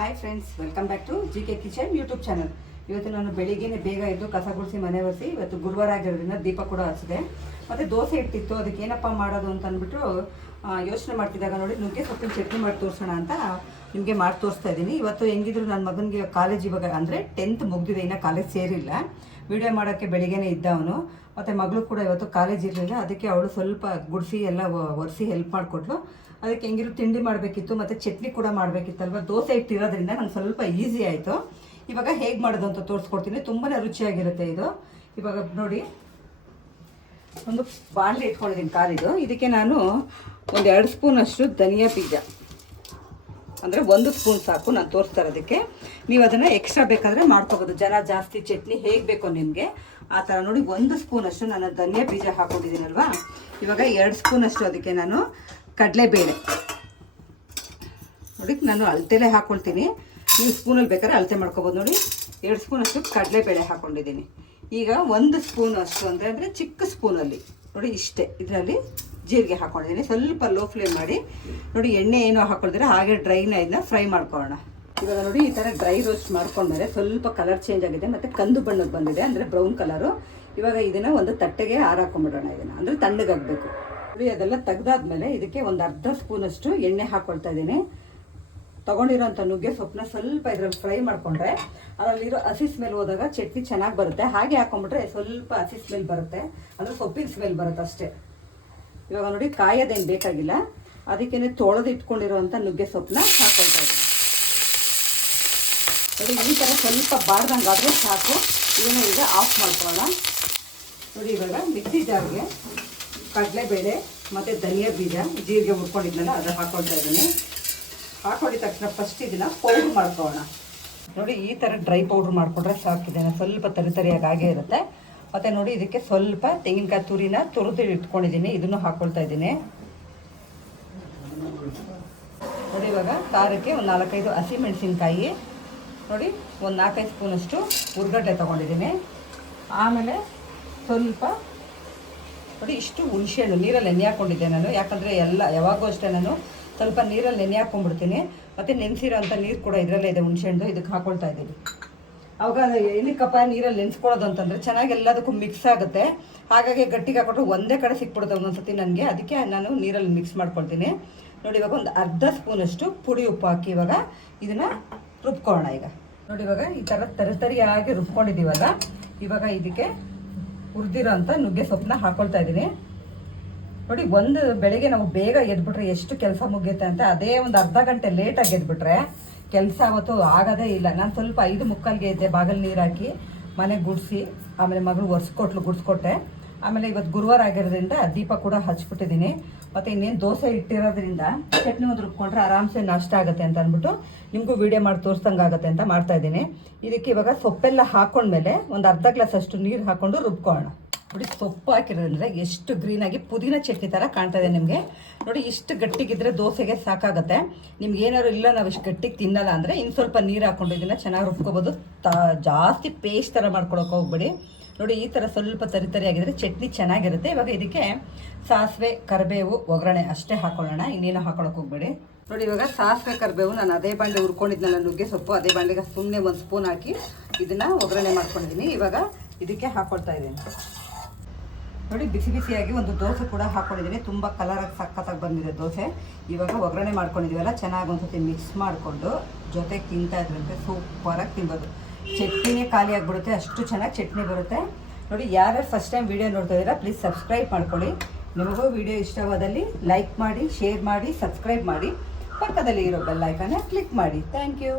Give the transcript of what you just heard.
Hi friends welcome back to G K kitchen YouTube channel ಇವತ್ತು ನಾನು ಬೆಳಿಗ್ಗೆನೆ ಬೇಗ ಎದ್ದು ಕಸ ಗುಡಿಸಿ ಮನೆ ಒರೆಸಿ ಇವತ್ತು ಗುರುವಾರ ಆಗಿರೋದ್ರಿಂದ ದೀಪ ಕೂಡ ಹಚ್ಚಿದೆ. ಮತ್ತು ದೋಸೆ ಇಟ್ಟಿತ್ತು, ಅದಕ್ಕೆ ಏನಪ್ಪ ಮಾಡೋದು ಅಂತ ಅಂದ್ಬಿಟ್ಟು ಯೋಚನೆ ಮಾಡ್ತಿದ್ದಾಗ ನೋಡಿ, ನುಗ್ಗೆ ಸೊಪ್ಪಿನ ಚಟ್ನಿ ಮಾಡಿ ತೋರಿಸೋಣ ಅಂತ ನಿಮಗೆ ಮಾಡಿ ತೋರಿಸ್ತಾ ಇದ್ದೀನಿ. ಇವತ್ತು ಹೆಂಗಿದ್ರು ನನ್ನ ಮಗನಿಗೆ ಕಾಲೇಜ್ ಇವಾಗ ಅಂದರೆ ಟೆಂತ್ ಮುಗಿದಿದೆ, ಇನ್ನೂ ಕಾಲೇಜ್ ಸೇರಿಲ್ಲ. ವಿಡಿಯೋ ಮಾಡೋಕ್ಕೆ ಬೆಳಿಗ್ಗೆನೇ ಇದ್ದ ಅವನು. ಮತ್ತು ಮಗಳು ಕೂಡ ಇವತ್ತು ಕಾಲೇಜ್ ಇರಲಿಲ್ಲ, ಅದಕ್ಕೆ ಅವಳು ಸ್ವಲ್ಪ ಗುಡಿಸಿ ಎಲ್ಲ ಒರೆಸಿ ಹೆಲ್ಪ್ ಮಾಡಿಕೊಟ್ಲು. ಅದಕ್ಕೆ ಹೆಂಗಿರು ತಿಂಡಿ ಮಾಡಬೇಕಿತ್ತು, ಮತ್ತು ಚಟ್ನಿ ಕೂಡ ಮಾಡಬೇಕಿತ್ತಲ್ವ? ದೋಸೆ ಇಟ್ಟಿರೋದ್ರಿಂದ ನಂಗೆ ಸ್ವಲ್ಪ ಈಸಿ ಆಯಿತು. ಇವಾಗ ಹೇಗೆ ಮಾಡೋದು ಅಂತ ತೋರಿಸ್ಕೊಡ್ತೀನಿ. ತುಂಬಾ ರುಚಿಯಾಗಿರುತ್ತೆ ಇದು. ಇವಾಗ ನೋಡಿ ಒಂದು ಬಾಣಲಿ ಇಟ್ಕೊಂಡಿದ್ದೀನಿ ಕಾಲಿದು ಇದಕ್ಕೆ ನಾನು ಒಂದು ಎರಡು ಸ್ಪೂನಷ್ಟು ಧನಿಯಾ ಬೀಜ. ಅಂದರೆ ಒಂದು ಸ್ಪೂನ್ ಸಾಕು ನಾನು ತೋರಿಸ್ತಾ ಇರೋದಕ್ಕೆ. ನೀವು ಅದನ್ನು ಎಕ್ಸ್ಟ್ರಾ ಬೇಕಾದರೆ ಮಾಡ್ಕೋಬೋದು. ಜನ ಜಾಸ್ತಿ, ಚಟ್ನಿ ಹೇಗೆ ಬೇಕೋ ನಿಮಗೆ. ಆ ಥರ ನೋಡಿ ಒಂದು ಸ್ಪೂನಷ್ಟು ನಾನು ಧನಿಯಾ ಬೀಜ ಹಾಕೊಂಡಿದ್ದೀನಲ್ವಾ? ಇವಾಗ ಎರಡು ಸ್ಪೂನಷ್ಟು ಅದಕ್ಕೆ ನಾನು ಕಡಲೆಬೇಳೆ. ನೋಡಿ, ನಾನು ಅಳತೆಲೆ ಹಾಕ್ಕೊಳ್ತೀನಿ ನೀವು ಸ್ಪೂನಲ್ಲಿ ಬೇಕಾದ್ರೆ ಅಳತೆ ಮಾಡ್ಕೊಬೋದು ನೋಡಿ. ಎರಡು ಸ್ಪೂನಷ್ಟು ಕಡಲೆಬೇಳೆ ಹಾಕ್ಕೊಂಡಿದ್ದೀನಿ ಈಗ ಒಂದು ಸ್ಪೂನ್ ಅಷ್ಟು ಅಂದರೆ ಅಂದರೆ ಚಿಕ್ಕ ಸ್ಪೂನಲ್ಲಿ. ನೋಡಿ ಇಷ್ಟೇ, ಇದರಲ್ಲಿ ಜೀರಿಗೆ ಹಾಕೊಂಡಿದ್ದೀನಿ. ಸ್ವಲ್ಪ ಲೋ ಫ್ಲೇಮ್ ಮಾಡಿ, ನೋಡಿ ಎಣ್ಣೆ ಏನೋ ಹಾಕೊಳ್ತೀರ ಹಾಗೆ ಡ್ರೈನ ಇದನ್ನ ಫ್ರೈ ಮಾಡ್ಕೊಳ್ಳೋಣ. ಇವಾಗ ನೋಡಿ ಈ ಥರ ಡ್ರೈ ರೋಸ್ಟ್ ಮಾಡ್ಕೊಂಡ್ಮೇಲೆ ಸ್ವಲ್ಪ ಕಲರ್ ಚೇಂಜ್ ಆಗಿದೆ. ಮತ್ತು ಕಂದು ಬಣ್ಣಕ್ಕೆ ಬಂದಿದೆ, ಅಂದರೆ ಬ್ರೌನ್ ಕಲರು ಇವಾಗ ಇದನ್ನು ಒಂದು ತಟ್ಟೆಗೆ ಹಾರಾಕೊಂಡ್ಬಿಡೋಣ ಇದನ್ನು. ಅಂದರೆ ತಣ್ಣಗಾಗಬೇಕು. ನೋಡಿ ಅದೆಲ್ಲ ತೆಗ್ದಾದ್ಮೇಲೆ ಇದಕ್ಕೆ ಒಂದು ಅರ್ಧ ಸ್ಪೂನಷ್ಟು ಎಣ್ಣೆ ಹಾಕ್ಕೊಳ್ತಾ ಇದ್ದೀನಿ. ತೊಗೊಂಡಿರೋಂಥ ನುಗ್ಗೆ ಸೊಪ್ಪನ್ನ ಸ್ವಲ್ಪ ಇದ್ರಲ್ಲಿ ಫ್ರೈ ಮಾಡಿಕೊಂಡ್ರೆ ಅದರಲ್ಲಿರೋ ಹಸಿ ಸ್ಮೆಲ್ ಹೋದಾಗ ಚಟ್ನಿ ಚೆನ್ನಾಗಿ ಬರುತ್ತೆ. ಹಾಗೆ ಹಾಕೊಂಡ್ಬಿಟ್ರೆ ಸ್ವಲ್ಪ ಹಸಿ ಸ್ಮೆಲ್ ಬರುತ್ತೆ. ಅಂದರೆ ಸೊಪ್ಪಿನ ಸ್ಮೆಲ್ ಬರುತ್ತೆ ಅಷ್ಟೇ. ಇವಾಗ ನೋಡಿ ಕಾಯೋದೇನು ಬೇಕಾಗಿಲ್ಲ. ಅದಕ್ಕೇನೆ ತೊಳೆದು ಇಟ್ಕೊಂಡಿರೋವಂಥ ನುಗ್ಗೆ ಸೊಪ್ಪನ್ನ ಹಾಕೊಳ್ತಾ ಇದ್ದೀನಿ. ನೋಡಿ, ಈ ಥರ ಸ್ವಲ್ಪ ಬಾರ್ದಂಗಾದರೆ ಸಾಕು. ಇದನ್ನು ಈಗ ಆಫ್ ಮಾಡ್ಕೊಳ್ಳೋಣ. ನೋಡಿ, ಇವಾಗ ಮಿಕ್ಸಿ ಜಾರ್ಗೆ ಕಡಲೆಬೇಳೆ ಮತ್ತು ಧನಿಯಾ ಬೀಜ, ಜೀರಿಗೆ ಹುಡ್ಕೊಂಡಿದ್ನಲ್ಲ ಅದು ಹಾಕೊಳ್ತಾ ಇದ್ದೀನಿ. ಹಾಕೊಂಡಿದ ತಕ್ಷಣ ಫಸ್ಟ್ ಇದನ್ನ ಪೌಡ್ರ್ ಮಾಡ್ಕೊಳ್ಳೋಣ. ನೋಡಿ, ಈ ಥರ ಡ್ರೈ ಪೌಡ್ರ್ ಮಾಡಿಕೊಂಡ್ರೆ ಸಾಕಿದೆ ಸ್ವಲ್ಪ ತರಿ ತರಿಯಾಗಿ ಆಗೇ ಇರುತ್ತೆ. ಮತ್ತು ನೋಡಿ, ಇದಕ್ಕೆ ಸ್ವಲ್ಪ ತೆಂಗಿನಕಾಯಿ ತುರಿನ ತುರಿದು ಇಟ್ಕೊಂಡಿದ್ದೀನಿ. ಇದನ್ನು ಹಾಕ್ಕೊಳ್ತಾ ಇದ್ದೀನಿ. ನೋಡಿ, ಇವಾಗ ಖಾರಕ್ಕೆ ಒಂದು ನಾಲ್ಕೈದು ಹಸಿ ಮೆಣಸಿನ್ಕಾಯಿ ನೋಡಿ, ಒಂದು ನಾಲ್ಕೈದು ಸ್ಪೂನಷ್ಟು ಉರ್ಗಡ್ಡೆ ತೊಗೊಂಡಿದ್ದೀನಿ. ಆಮೇಲೆ ಸ್ವಲ್ಪ, ನೋಡಿ, ಇಷ್ಟು ಹುಣಸೆಹಣ್ಣು ನೀರಲ್ಲಿ ಎಣ್ಣೆ ಹಾಕ್ಕೊಂಡಿದ್ದೆ ನಾನು. ಯಾಕಂದರೆ ಎಲ್ಲ, ಯಾವಾಗೂ ಅಷ್ಟೇ ನಾನು ಸ್ವಲ್ಪ ನೀರಲ್ಲಿ ನೆನೆ ಹಾಕೊಂಡ್ಬಿಡ್ತೀನಿ ಮತ್ತು ನೆನೆಸಿರೋ ಅಂಥ ನೀರು ಕೂಡ ಇದರಲ್ಲೇ ಇದೆ ಹುಣಸೆಹಣ್ಣು ಇದಕ್ಕೆ ಹಾಕೊಳ್ತಾ ಇದ್ದೀನಿ. ಅವಾಗ ಏನಕ್ಕಪ್ಪ ನೀರಲ್ಲಿ ನೆನೆಸ್ಕೊಳ್ಳೋದು ಅಂತಂದರೆ ಚೆನ್ನಾಗಿ ಎಲ್ಲದಕ್ಕೂ ಮಿಕ್ಸ್ ಆಗುತ್ತೆ. ಹಾಗಾಗಿ ಗಟ್ಟಿಗೆ ಹಾಕೊಂಡ್ರೆ ಒಂದೇ ಕಡೆ ಸಿಕ್ಬಿಡುತ್ತೆ ಒಂದೊಂದ್ಸತಿ ನನಗೆ. ಅದಕ್ಕೆ ನಾನು ನೀರಲ್ಲಿ ಮಿಕ್ಸ್ ಮಾಡ್ಕೊಳ್ತೀನಿ. ನೋಡಿ, ಇವಾಗ ಒಂದು ಅರ್ಧ ಸ್ಪೂನಷ್ಟು ಪುಡಿ ಉಪ್ಪು ಹಾಕಿ ಇವಾಗ ಇದನ್ನು ರುಬ್ಕೊಳ್ಳೋಣ ಈಗ. ನೋಡಿ, ಇವಾಗ ಈ ಥರ ತರಿ ತರಿಯಾಗಿ ರುಬ್ಕೊಂಡಿದ್ದೀವಲ್ಲ, ಇವಾಗ ಇದಕ್ಕೆ ಹುರಿದಿರೋ ಅಂಥ ನುಗ್ಗೆ ಸೊಪ್ಪನ್ನ ಹಾಕ್ಕೊಳ್ತಾ ಇದ್ದೀನಿ. ನೋಡಿ, ಒಂದು ಬೆಳಿಗ್ಗೆ ನಾವು ಬೇಗ ಎದ್ಬಿಟ್ರೆ ಎಷ್ಟು ಕೆಲಸ ಮುಗಿಯುತ್ತೆ ಅಂತ ಅದೇ ಒಂದು ಅರ್ಧ ಗಂಟೆ ಲೇಟಾಗಿ ಎದ್ಬಿಟ್ರೆ ಕೆಲಸ ಅವತ್ತು ಆಗೋದೇ ಇಲ್ಲ. ನಾನು ಸ್ವಲ್ಪ ಐದು ಮುಕ್ಕಾಲ್ಗೆ ಎದ್ದೆ, ಬಾಗಲ್ ನೀರು ಹಾಕಿ ಮನೆ ಗುಡಿಸಿ, ಆಮೇಲೆ ಮಗಳು ಒರೆಸ್ಕೊಟ್ಲು, ಗುಡಿಸ್ಕೊಟ್ಟೆ. ಆಮೇಲೆ ಇವತ್ತು ಗುರುವಾರ ಆಗಿರೋದ್ರಿಂದ ದೀಪ ಕೂಡ ಹಚ್ಬಿಟ್ಟಿದ್ದೀನಿ. ಮತ್ತು ಇನ್ನೇನು ದೋಸೆ ಇಟ್ಟಿರೋದ್ರಿಂದ ಚಟ್ನಿ ಒಂದು ರುಬ್ಕೊಂಡ್ರೆ ಆರಾಮ್ಸೆ ನಾಷ್ಟ ಆಗುತ್ತೆ ಅಂತ ಅಂದ್ಬಿಟ್ಟು ನಿಮಗೂ ವೀಡಿಯೋ ಮಾಡಿ ತೋರಿಸ್ದಂಗೆ ಆಗುತ್ತೆ ಅಂತ ಮಾಡ್ತಾಯಿದ್ದೀನಿ ಇದಕ್ಕೆ ಇವಾಗ ಸೊಪ್ಪೆಲ್ಲ ಹಾಕೊಂಡ್ಮೇಲೆ ಒಂದು ಅರ್ಧ ಗ್ಲಾಸ್ ಅಷ್ಟು ನೀರು ಹಾಕ್ಕೊಂಡು ರುಬ್ಕೊಳ್ಳೋಣ. ನೋಡಿ ಸೊಪ್ಪು ಹಾಕಿರೋದ್ರಿಂದ ಎಷ್ಟು ಗ್ರೀನಾಗಿ ಪುದೀನ ಚಟ್ನಿ ಥರ ಕಾಣ್ತಾ ಇದೆ ನಿಮಗೆ. ನೋಡಿ ಇಷ್ಟು ಗಟ್ಟಿಗಿದ್ರೆ ದೋಸೆಗೆ ಸಾಕಾಗುತ್ತೆ. ನಿಮ್ಗೆ ಏನಾದ್ರು ಇಲ್ಲ ನಾವು ಇಷ್ಟು ಗಟ್ಟಿಗೆ ತಿನ್ನಲ್ಲ ಅಂದರೆ ಇನ್ನು ಸ್ವಲ್ಪ ನೀರು ಹಾಕ್ಕೊಂಡು ಇದನ್ನು ಚೆನ್ನಾಗಿ ರುಬ್ಕೋಬೋದು. ತ, ಜಾಸ್ತಿ ಪೇಸ್ಟ್ ಥರ ಮಾಡ್ಕೊಳಕ್ಕೆ ಹೋಗ್ಬೇಡಿ. ನೋಡಿ ಈ ಥರ ಸ್ವಲ್ಪ ತರಿ ಆಗಿದ್ರೆ ಚಟ್ನಿ ಚೆನ್ನಾಗಿರುತ್ತೆ. ಇವಾಗ ಇದಕ್ಕೆ ಸಾಸಿವೆ, ಕರಿಬೇವು, ಒಗ್ಗರಣೆ ಅಷ್ಟೇ ಹಾಕೊಳ್ಳೋಣ. ಇನ್ನೇನು ಹಾಕೊಳಕ್ಕೆ ಹೋಗ್ಬೇಡಿ. ನೋಡಿ ಇವಾಗ ಸಾಸಿವೆ, ಕರಿಬೇವು ನಾನು ಅದೇ ಬಾಂಡೆ ಹುರ್ಕೊಂಡಿದ್ನಲ್ಲ ನುಗ್ಗೆ ಸೊಪ್ಪು, ಅದೇ ಬಾಂಡೆಗೆ ಸುಮ್ಮನೆ ಒಂದು ಸ್ಪೂನ್ ಹಾಕಿ ಇದನ್ನು ಒಗ್ಗರಣೆ ಮಾಡ್ಕೊಂಡಿದ್ದೀನಿ ಇವಾಗ ಇದಕ್ಕೆ ಹಾಕೊಳ್ತಾ ಇದ್ದೀನಿ. ನೋಡಿ, ಬಿಸಿ ಬಿಸಿಯಾಗಿ ಒಂದು ದೋಸೆ ಕೂಡ ಹಾಕ್ಕೊಂಡಿದ್ದೀನಿ ತುಂಬ ಕಲರಾಗಿ ಸಖತ್ತಾಗಿ ಬಂದಿದೆ ದೋಸೆ. ಇವಾಗ ಒಗ್ಗರಣೆ ಮಾಡ್ಕೊಂಡಿದ್ದೀವಲ್ಲ, ಚೆನ್ನಾಗಿ ಒಂದು ಸತಿ ಮಿಕ್ಸ್ ಮಾಡಿಕೊಂಡು ಜೊತೆಗೆ ತಿಂತಾ ಇದ್ರಂತೆ. ಸೂಪರಾಗಿ ತಿನ್ಬೋದು. ಚಟ್ನಿನೇ ಖಾಲಿ ಆಗಿಬಿಡುತ್ತೆ, ಅಷ್ಟು ಚೆನ್ನಾಗಿ ಚಟ್ನಿ ಬರುತ್ತೆ. ನೋಡಿ, ಯಾರ್ಯಾರು ಫಸ್ಟ್ ಟೈಮ್ ವೀಡಿಯೋ ನೋಡ್ತಾ ಇದ್ದೀರಾ ಪ್ಲೀಸ್ ಸಬ್ಸ್ಕ್ರೈಬ್ ಮಾಡ್ಕೊಳ್ಳಿ. ನಿಮಗೂ ವಿಡಿಯೋ ಇಷ್ಟವಾದಲ್ಲಿ ಲೈಕ್ ಮಾಡಿ ಶೇರ್ ಮಾಡಿ ಸಬ್ಸ್ಕ್ರೈಬ್ ಮಾಡಿ. ಪಕ್ಕದಲ್ಲಿ ಇರೋ ಬೆಲ್ಲೈಕನ್ನ ಕ್ಲಿಕ್ ಮಾಡಿ. Thank you